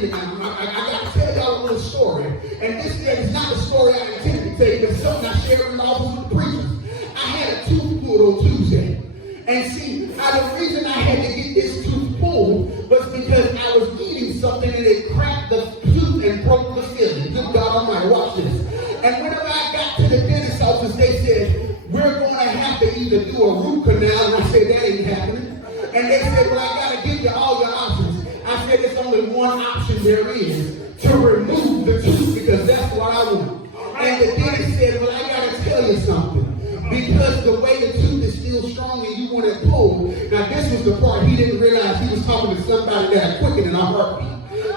read it now. I got to tell y'all a little story. And this is not a story I intended to tell you, but something I shared in the office with the preachers. I had a tooth pulled on Tuesday. And see, the reason I had to get this tooth pulled was because I was eating something and it cracked the tooth and broke the filling. Good God Almighty, watch this. And whenever I got to the dentist's office, they said, we're going to have to either do a root canal. And I said, that ain't happening. And they said, well, I got to give you all your options. I said, there's only one option there is, to remove the tooth, because that's what I want. And the dentist said, well, I got to tell you something. Because the way the tooth is still strong and you want it pulled. Now, this was the part he didn't realize he was talking to somebody that had quickened in a heartbeat.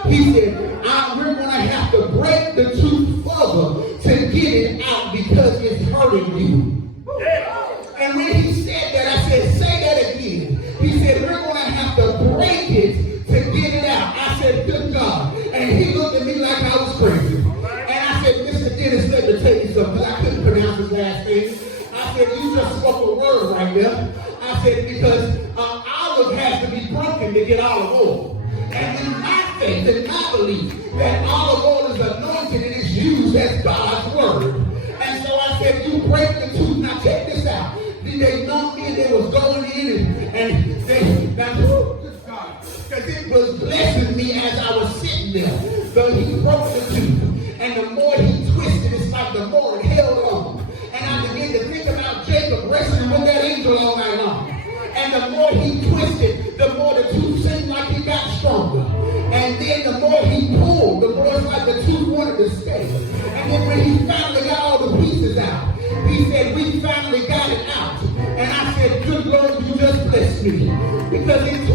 He said, we're going to have to break the tooth further to get it out because it's hurting you. And when he said that, I said, say that again. He said, we're going to have to break it to get it out. I said, good God. And he looked at me like I was crazy. And I said, Mr. Dennis, let me tell you something. I couldn't pronounce his last name. I said, you just spoke a word right there. I said, because olive has to be broken to get olive oil. And in my faith, in my belief, that olive oil is anointed and is used as God's word. And so I said, you break the tooth. Now check this out. They numbed me and they was going in and they, now, because it was blessing me as I was sitting there. So he broke the tooth. And the more he twisted, it's like the more it held on. And I began to think about Jacob wrestling with that angel all night long. And the more he twisted, the more the tooth seemed like he got stronger. And then the more he pulled, the more it's like the tooth wanted to stay. And then when he finally got all the pieces out, he said, we finally got it out. And I said, good Lord, you just blessed me. Because in 20